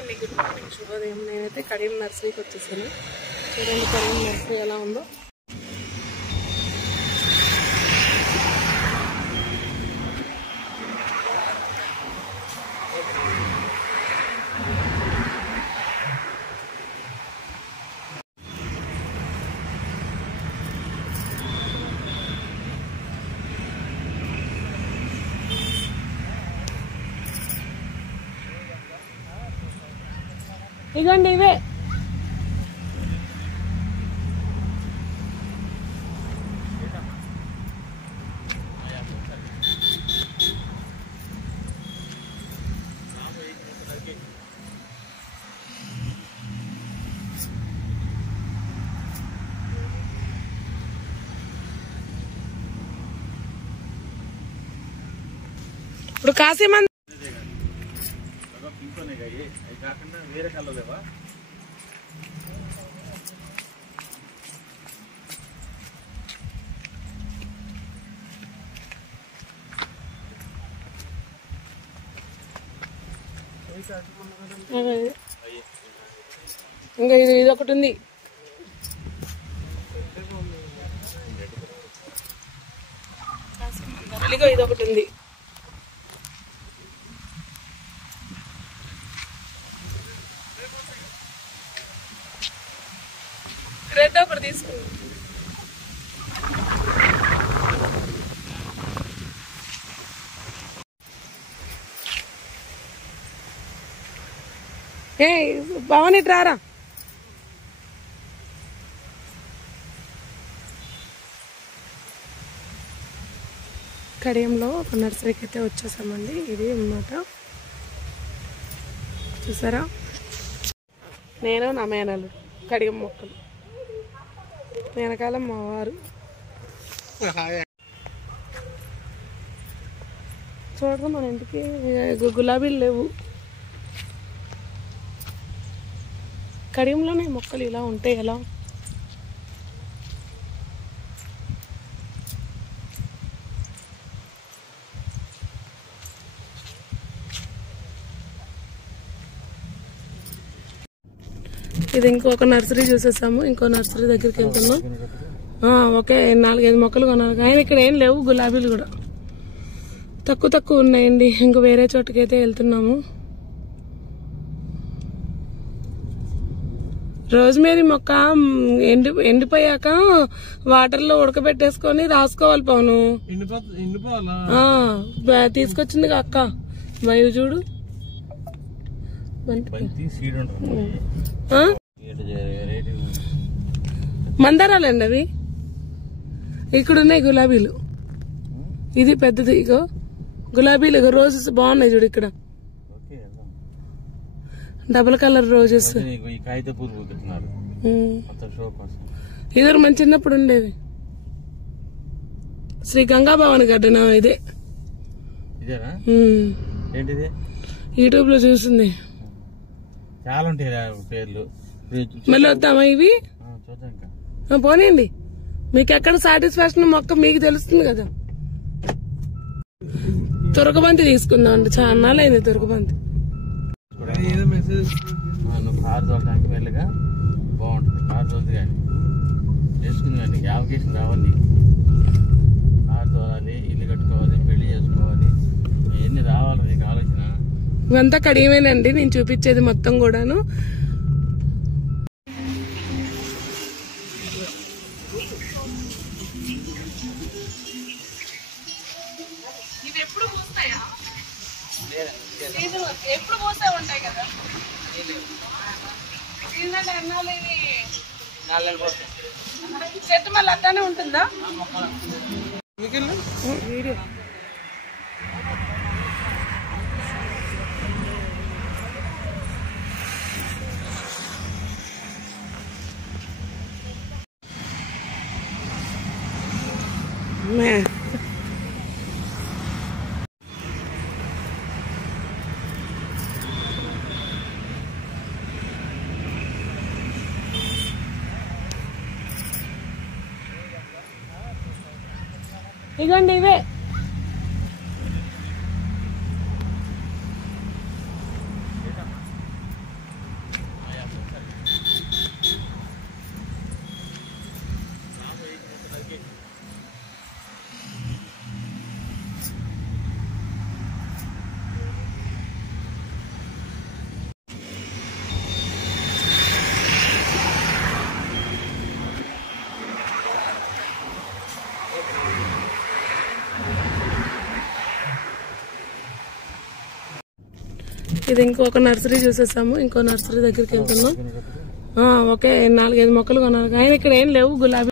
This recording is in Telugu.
అండి, గుడ్ మార్నింగ్, శుభోదయం. నేనైతే కడియం నర్సరీకి వచ్చేసాను. చూడండి కడియం నర్సరీ ఎలా ఉందో. ఇగోండి ఇవే ఇప్పుడు కాసేమంది వేరే కలర్ లేవా? ఇంకా ఇది ఒకటి ఉంది. ఇది ఒకటి ఉంది. రెడ్ ఒకటి తీసుకుంది. ఏ భవాని రారా. కడియంలో ఒక నర్సరీకి అయితే వచ్చేసామండి. ఇది అన్నమాట, చూసారా, నేను నా మేనలు కడియం మొక్కలు, వెనకాల మా వారు. చూడరు మన ఇంటికి గులాబీలు లేవు. కడియంలోనే మొక్కలు ఇలా ఉంటాయి ఎలా? ఇది ఇంకొక నర్సరీ చూసేసాము. ఇంకో నర్సరీ దగ్గరికి వెళ్తున్నాం. ఓకే, 4-5 మొక్కలు కొనాలి. ఆయన ఇక్కడ ఏం లేవు గులాబీలు కూడా, తక్కువ ఉన్నాయండి. ఇంకో వేరే చోటుకైతే వెళ్తున్నాము. రోజ్మేరీ మొక్క ఎండిపోయాక వాటర్లో ఉడకబెట్టేసుకొని రాసుకోవాలి. పవను తీసుకొచ్చింది అక్క, మయూరు చూడు. మందారాలండి అవి. ఇక్కడ ఉన్నాయి గులాబీలు. ఇది పెద్దది. ఇగో గులాబీలు, రోజెస్ బాగున్నాయి చూడు. ఇక్కడ డబుల్ కలర్ రోజెస్. ఇది మన చిన్నప్పుడు ఉండేది. శ్రీ గంగాభవాని గడ్డన ఇదే. యూట్యూబ్ లో చూసింది. చాలా ఉంటాయి పేర్లు. మళ్ళీ వద్దామా ఇవి? పోనీయండి, మీకు ఎక్కడ సాటిస్ఫాక్షన్ మొక్క మీకు తెలుస్తుంది కదా. తురకబంతి తీసుకుందాం అండి, చాలా అయింది తురకబంతి. నువ్వు కారు తోలడానికి వెళ్ళగా బాగుంటుంది. కారు తోలుతుంది కానీ చేసుకుంది కానీ అవకాశం రావాలి. కారు తోలాలి, ఇల్లు కట్టుకోవాలి, పెళ్లి చేసుకోవాలి, ఇవన్నీ రావాలి నీకు ఆలోచన. ఇవంతా కడియమేనండి నేను చూపించేది మొత్తం కూడాను. ఎప్పుడు పోతే ఉంటాయి కదా, చెట్టు మళ్ళీ అట్లానే ఉంటుందా? వీడియో ఇగోండి ఇవే. ఇది ఇంకొక నర్సరీ చూసేసాము, ఇంకో నర్సరీ దగ్గరికి వెళ్తున్నాం. ఓకే 4-5 మొక్కలు కొన్నారు. ఆయన ఇక్కడ ఏం లేవు గులాబీ